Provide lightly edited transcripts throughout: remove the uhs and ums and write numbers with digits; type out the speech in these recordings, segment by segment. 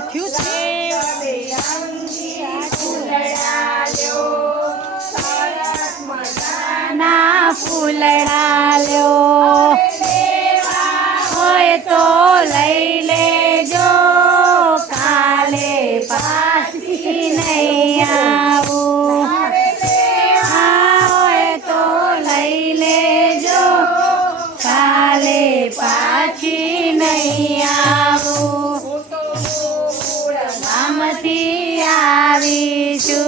થયું છે ફૂલડા લ્યો સરસ મજાના ફૂલડા લ્યો હોય તો લઈ લેજો કાલે પાછી નહીં આવું હોય તો લઈ લેજો કાલે પાછી નહીં આવું ગામથી આવીશું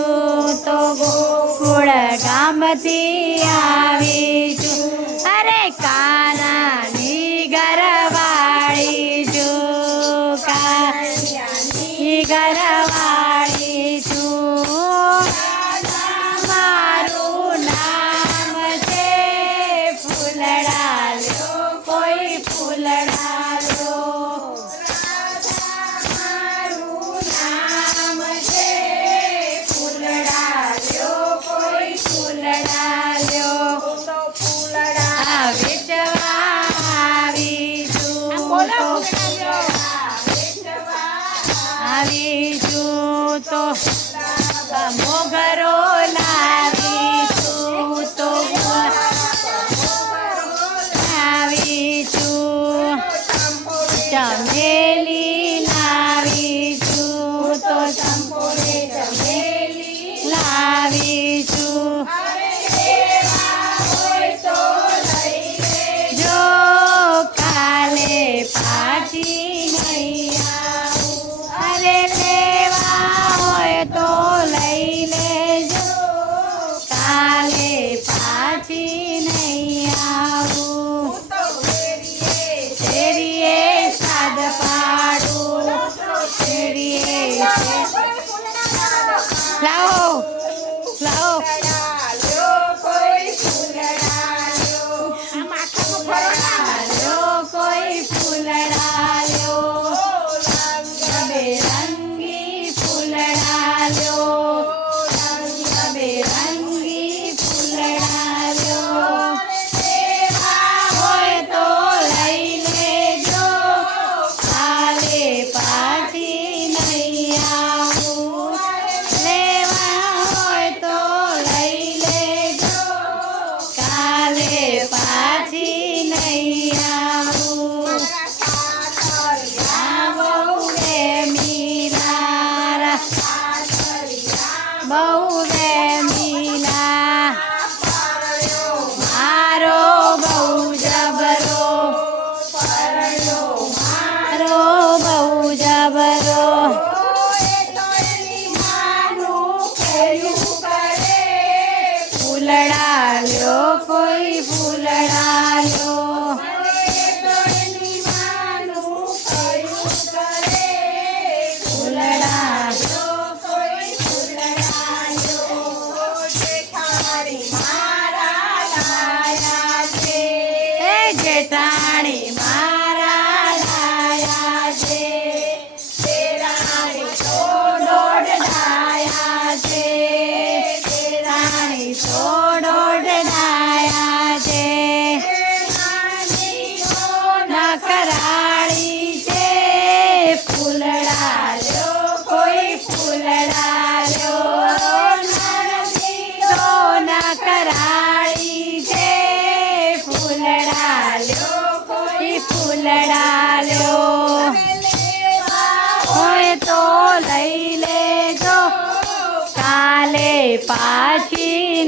તો ગોકુળ ગામથી આવીશું અરે કાનાની ઘરવાળી છું કાનાની ઘરવાળી છું મારું નામ છે ફૂલડા લ્યો કોઈ ફૂલડા લ્યો આવીશું તો મોગરો લાવીશું તો આવીશું ચમેલી લાવીશું તો ચમેલી લાવીશું જો કાલે પાછી નહીં અરે લેવા હોય તો લઈ લેજો કાલે પાછી નહીં આવું શેરીએ સાદ પાડું શેરીએ લાવો લાવો કોઈ ફૂલડા લ્યો રંગબેરંગી ફૂલડા લ્યો રંગબેરંગી ફૂલડા લ્યો હોય તો લઈ લેજો કાલે પાછી નહીં આવું લેવા હોય તો લઈ લેજો કાલે પાછી નહીં આવું બહુ વેમીલા મારો બહુ જબરો મારો બહુ જબરો ફૂલડા લ્યો કોઈ ફૂલડા લ્યો જેઠાણી મારા લાયા છે તેરાણી તો દોઢ ડાયા છે તેરાણી તો દોઢ ડાયા છે નખરાળી છે ફૂલડા લ્યો કોઈ ફૂલડા લ્યો તો નખરાળી છે ફૂલડા લ્યો કોઈ ફૂલડા લ્યો હોય તો લઈ લેજો કાલે પાછી